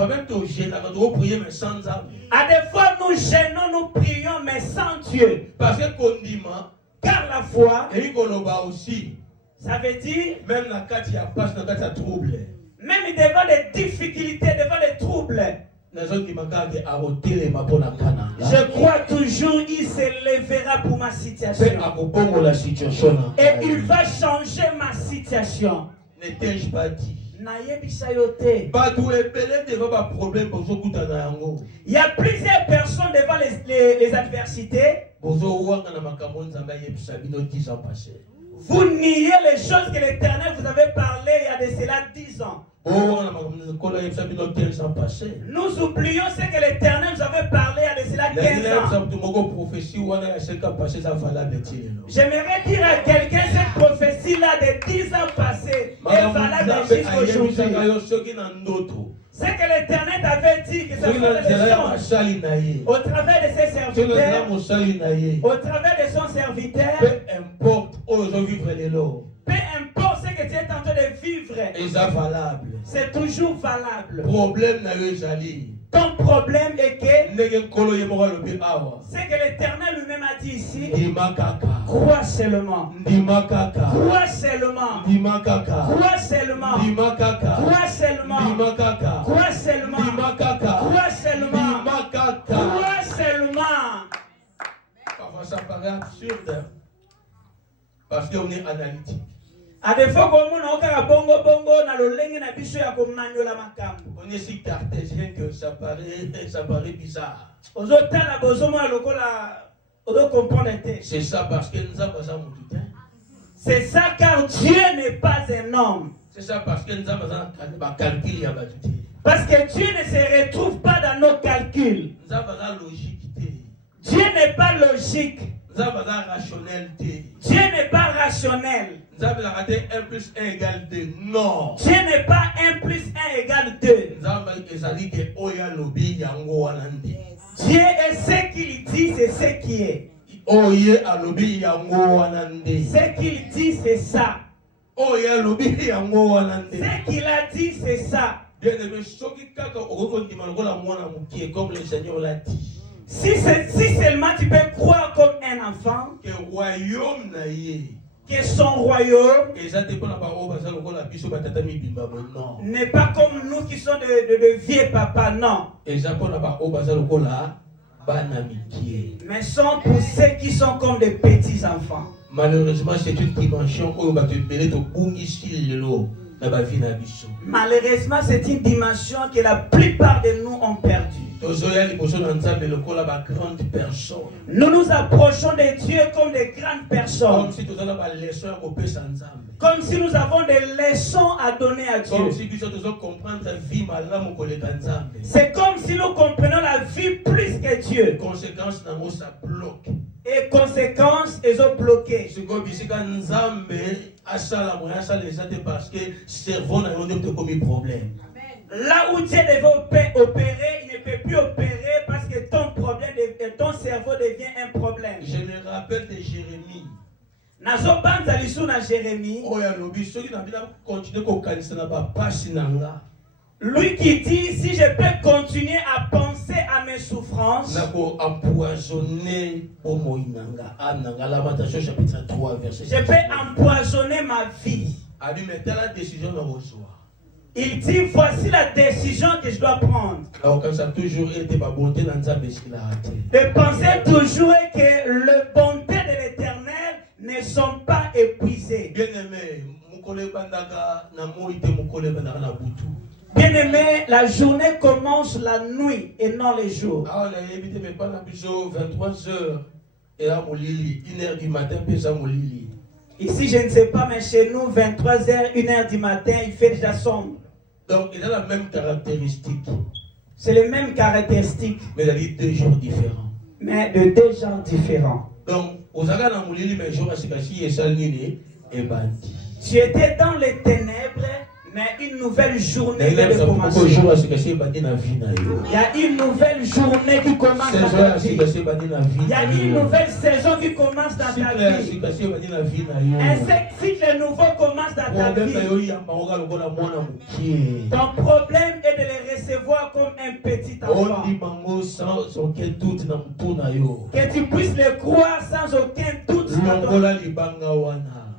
des fois nous gênons, nous prions, mais sans Dieu. Car la foi, ça veut dire même devant les difficultés, devant les troubles, je crois toujours il se lèvera pour ma situation. Et il va changer ma situation. N'ai-je pas dit? Il y a plusieurs personnes devant les adversités. Vous niez les choses que l'Éternel vous avait parlé il y a de cela 10 ans. Nous oublions ce que l'Éternel nous avait parlé il y a de cela 15 ans. J'aimerais dire à quelqu'un, cette prophétie-là de 10 ans passés est valable jusqu'à aujourd'hui. Ce que l'Éternel t'avait dit, que ça ferait des choses au travers de ses serviteurs, au travers de son serviteur, peu importe ce que tu es en train de vivre, c'est toujours valable. Ton problème est que ce que l'Éternel lui-même a dit ici, crois seulement. Crois seulement. Crois seulement. Crois seulement. Crois seulement. Crois seulement. Crois seulement. Parfois ça paraît absurde parce qu'on est analytique. À défaut qu'on a bongo bongo na lolenge na biso ya komanyola makambo. On est si cartésien que ça paraît bizarre. Ozotala bozomo lokola ozo comprendre. C'est ça parce que nous avons besoin de. C'est ça car Dieu n'est pas un homme. C'est ça parce que nous avons besoin de calculer. Parce que Dieu ne se retrouve pas dans nos calculs. Nous avons besoin de logique. Dieu n'est pas logique. Nous avons besoin de rationalité. Dieu n'est pas rationnel. Nous avons besoin de 1 plus 1 égale 2. Non. Dieu n'est pas 1 plus 1 égale 2. Nous avons besoin de que Oya Lobi Yango Wanandi. Dieu est ce qu'il dit, c'est ce qui est. Oye Alobi Yango Wanandi. Ce qu'il dit, c'est ça. Oya Lobi Yango Wanandi. Ce qu'il a dit, c'est ça. Bien-aimé, comme le Seigneur l'a dit. Si seulement tu peux croire comme un enfant que royaume que son royaume n'est pas comme nous qui sommes de vieux papas, non. Mais sont pour ceux qui sont comme des petits enfants. Malheureusement, c'est une dimension où Malheureusement, c'est une dimension que la plupart de nous ont perdu. Nous nous approchons de Dieu comme des grandes personnes. Comme si nous avons des leçons à donner à Dieu. C'est comme si nous comprenions la vie plus que Dieu. Et conséquences, ils ont bloqué. Là où Dieu devait opérer, il ne peut plus opérer parce que ton cerveau devient un problème. Je me rappelle de Jérémie. Lui qui dit, si je peux continuer à penser à mes souffrances, je peux empoisonner ma vie. Il dit, voici la décision que je dois prendre. De penser toujours que les bontés de l'Éternel ne sont pas épuisées. Bien-aimé, la journée commence la nuit et non les jours. 23h et à Molili, 1h du matin, puis à Molili. Ici, je ne sais pas, mais chez nous, 23h, 1h du matin, il fait déjà sombre. Donc, il a la même caractéristique. C'est les mêmes caractéristiques. Mais il a dit 2 jours différents. Mais de 2 genres différents. Donc, aux Agana Molili, mais jour à Sikashi et Salnini et Bandi. Tu étais dans les ténèbres, mais une nouvelle journée vient de commencer. Il y a une nouvelle journée qui commence dans ta vie. Il y a une nouvelle saison qui commence dans ta vie. Un cycle nouveau commence dans ta vie. Ton problème est de les recevoir comme un petit enfant. Que tu puisses le croire sans aucun doute.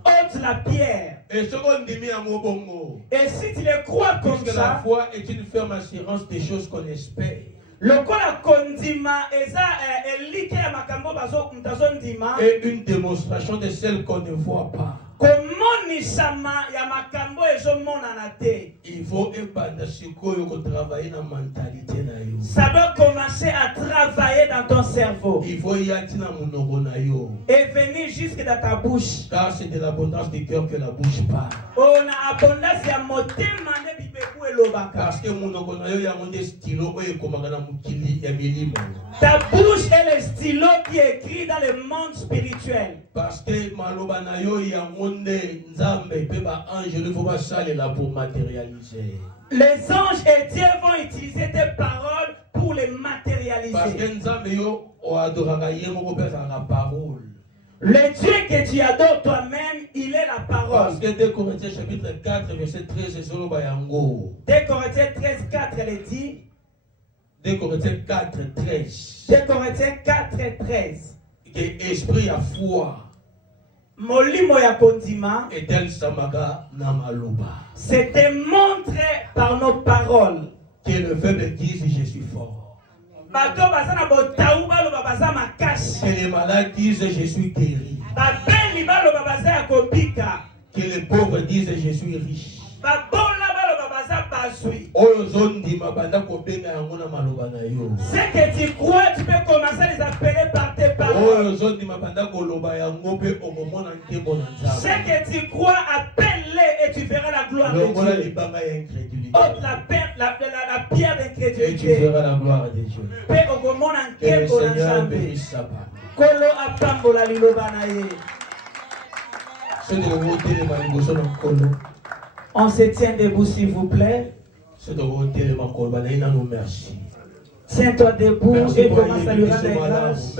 Ôte la pierre. Et si tu le crois comme ça, la foi est une ferme assurance des choses qu'on espère. Et une démonstration de celles qu'on ne voit pas. Il il faut travailler dans la mentalité. Ça doit commencer à travailler dans ton cerveau. Il faut y aller dans mon et venir jusque dans ta bouche. Car c'est de l'abondance du cœur que la bouche parle. On a abondance ya motema ne bibeku elobaka. Parce que mon ogonayo ya mon stylo oye komagana mukili ya milimo. Ta bouche est le stylo qui écrit dans le monde spirituel. Parce que maloba na yo ya monde nzambe pe ba ange ne faut pas salela pour matérialiser. Les anges et Dieu vont utiliser tes paroles pour les matérialiser. Parce que nzambe yo o adoraka yemo ko pesa la parole. Le Dieu que tu adores toi-même, il est la parole. Parce que 2 Corinthiens chapitre 4 verset 13 c'est solo bayango. 2 Corinthiens 13 4 elle dit 2 Corinthiens 4 13. 2 Corinthiens 4 13. Que esprit à foi. Molimo ya kondima et tel samaga na maloba. C'est démontré par nos paroles. Que le faible dise je suis fort. Que les malades disent je suis guéri. Que les pauvres disent je suis riche. Ce que tu crois, tu peux commencer à les appeler par tes paroles. Ce que tu crois, appelle-les et tu verras la gloire de Dieu. Ôte la pierre d'incrédulité. Et tu verras la gloire de Dieu. Que le Seigneur bénisse sa parole. On se tient debout s'il vous plaît. Tiens-toi debout et commence à lui rendre grâce.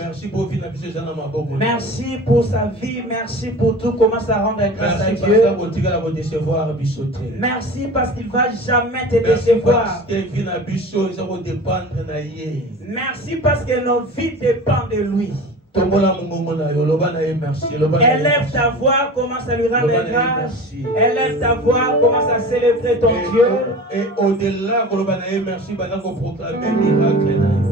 Merci pour sa vie, merci pour tout. Commence à rendre grâce à Dieu. Merci parce qu'il ne va jamais te décevoir. Merci parce que nos vies dépendent de lui. Élève ta voix, commence à lui rendre grâce. Élève ta voix, commence à célébrer ton Dieu. Et au-delà,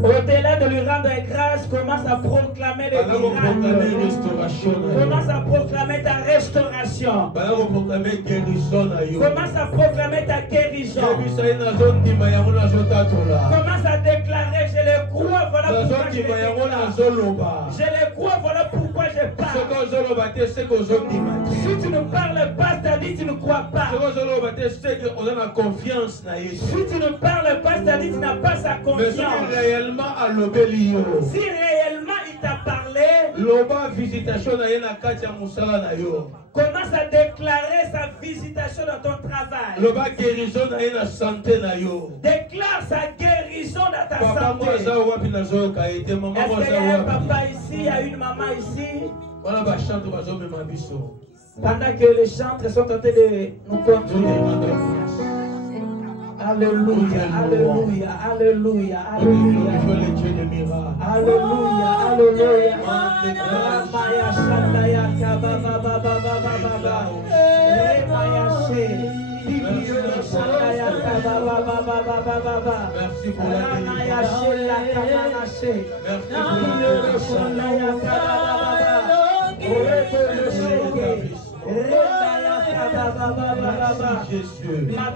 au-delà de lui rendre grâce, commence à proclamer les miracles. Commence à proclamer ta restauration. Commence à proclamer ta guérison. Commence à déclarer, je le crois, voilà pourquoi je le je crois, voilà pourquoi je parle. Si tu ne parles pas, c'est-à-dire tu ne crois pas. Si tu ne parles pas, c'est-à-dire tu n'as pas sa confiance. Si réellement il t'a parlé, commence à déclarer sa visitation dans ton travail. Déclare sa guérison dans ta santé. Est-ce qu'il y a un papa ici, il y a une maman ici? Pendant que les chantres sont en train de nous conduire. Alléluia, alléluia, alléluia, alléluia. Alléluia, alléluia. Ramaya Shandaya Kababa Baba Baba Baba. Remaya She. Bibio Shandaya Kababa Baba Baba Baba. Merci pour la Ramaya Shela Kabana She. Bibio Shandaya Kababa Baba. Remaya Sheke. Remaya Kababa Baba Baba. Jésus. Merci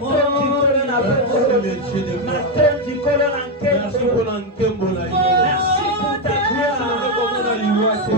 pour ta gloire. Alléluia.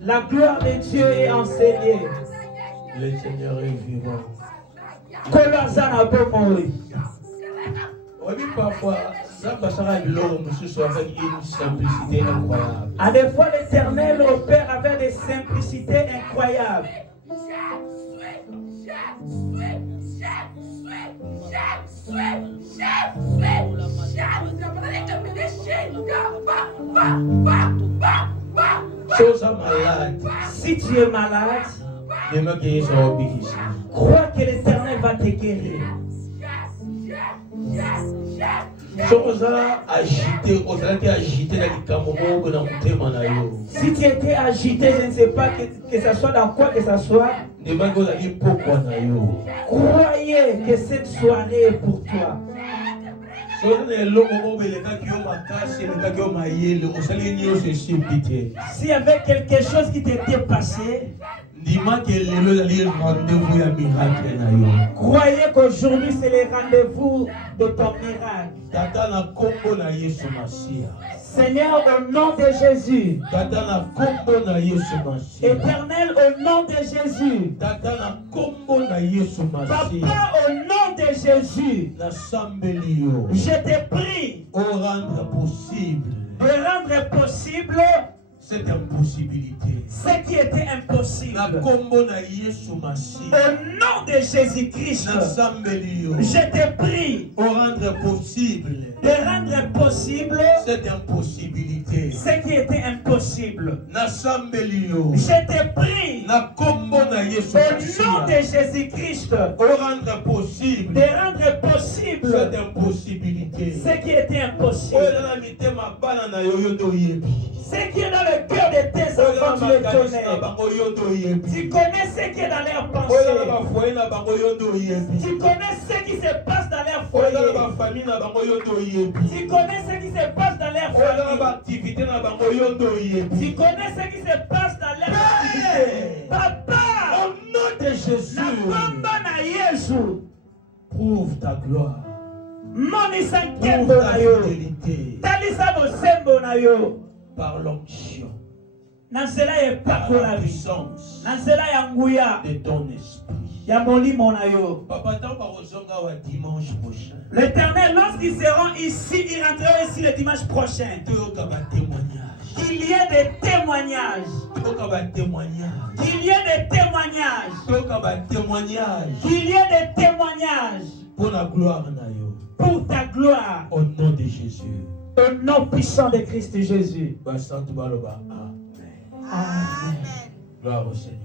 La gloire de Dieu est enseignée. Le Seigneur est vivant. Oui, parfois, ça passe avec une simplicité incroyable. À des fois, l'Éternel opère avec des simplicités incroyables. Si tu es malade, crois que l'Éternel va te guérir. Si tu étais agité, je ne sais pas que ce soit dans quoi que ce soit, croyez que cette soirée est pour toi. S'il y avait quelque chose qui t'était passé, croyez qu'aujourd'hui c'est le rendez-vous de ton miracle. Seigneur, au nom de Jésus. Éternel, au nom de Jésus. Papa, au nom de Jésus. Je te prie de rendre possible cette impossibilité. Ce qui était impossible. Au nom de Jésus-Christ, je te prie de rendre possible cette impossibilité. Ce qui était impossible. Je te prie au nom de Jésus-Christ de rendre possible cette impossibilité. Ce qui était impossible. Ce qui est dans le cœur de tes enfants, tu le connais. Tu connais ce qui est dans leurs pensées. Tu connais ce qui se passe dans leur foyer. Tu connais ce qui se passe dans leur famille. Tu connais ce qui se passe dans leur activité. Papa, au nom de Jésus, prouve ta gloire. Prouve ta fidélité. Par l'onction, par la puissance de ton esprit. Papa, dimanche prochain. L'Éternel, lorsqu'ils seront ici, ils rentreront ici le dimanche prochain. Qu'il y ait des témoignages. Qu'il y ait des témoignages. Qu'il y ait des témoignages. Pour la gloire. Pour ta gloire. Au nom de Jésus. Au nom puissant de Christ Jésus. Amen. Amen. Gloire au Seigneur.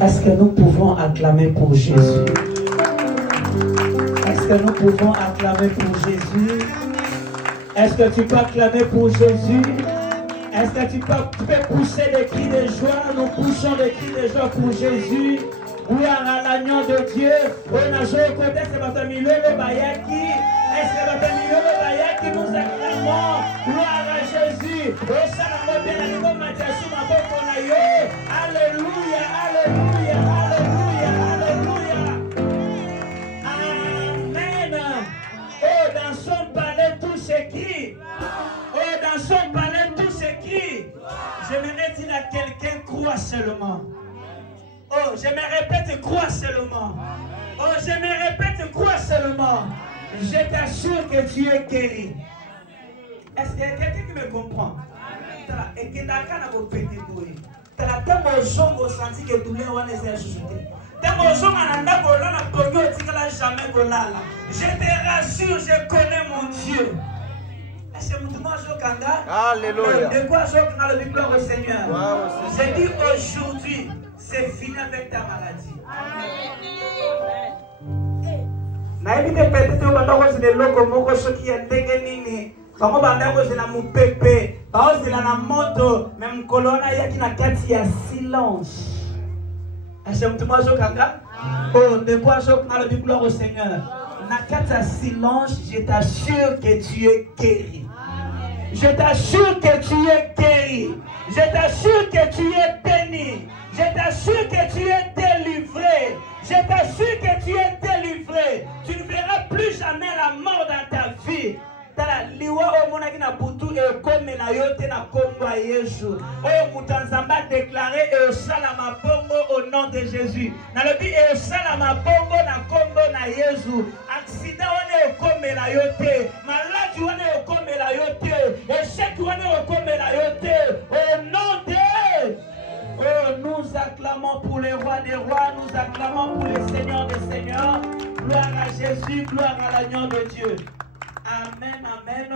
Est-ce que nous pouvons acclamer pour Jésus? Est-ce que nous pouvons acclamer pour Jésus? Est-ce que tu peux acclamer pour Jésus? Est-ce que tu peux pousser des cris de joie? Nous poussons des cris de joie pour Jésus. Gloire à l'agneau de Dieu. On a joué au côté, c'est votre milieu le Bayaki. Est-ce que votre milieu le Bayaki nous acclamons? Gloire à Jésus. Alléluia, alléluia, alléluia, alléluia. Amen. Oh, dans son palais tout s'écrit. Oh, dans son palais tout s'écrit. Je me dis à quelqu'un, crois seulement. Oh, je me répète, crois seulement. Oh, je me répète, crois seulement. Je t'assure que tu es guéri. Est-ce qu'il y a quelqu'un qui me comprend? Et que d'accord na ko pété boy. Tala tamo zongo senti que douleur wana est ajouté. Tamo zongo ananda ko la na tonyo tikala jamais ko lala. Je te rassure, je connais mon Dieu. Est-ce que nous Alléluia. De quoi je dans le gloire au Seigneur. J'ai dit aujourd'hui, c'est fini avec ta maladie. Na évite peut-être que c'est des locaux moko soki ya ndenge nini. Bango bandako zela mupepe, bao zela na moto, même kolona yaki na kati ya silence. Est-ce que mtu mwazo kanga? Oh, de quoi je dans le gloire au Seigneur. Na kati ya silence, je t'assure que tu es guéri. Je t'assure que tu es guéri. Je t'assure que tu es béni. Je t'assure que tu es délivré. Je t'assure que tu es délivré. Tu ne verras plus jamais la mort dans ta vie. Tala liwa o monaki na butu e comme na yote na kombo ya Yesu. O mutanzamba déclaré e salama bongo au nom de Jésus. Na lobi e salama bongo na kombo na Yesu. Accident wana e comme na yote. Maladie wana e comme na yote. Échec wana e comme na yote. Au nom de Oh, nous acclamons pour les rois des rois, nous acclamons pour les seigneurs des seigneurs. Gloire à Jésus, gloire à l'agneau de Dieu. Amen, amen.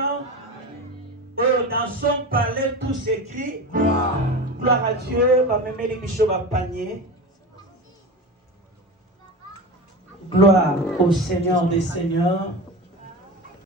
Oh, dans son palais, tout s'écrit. Gloire à Dieu. Va même les bichots va panier. Gloire au Seigneur des seigneurs.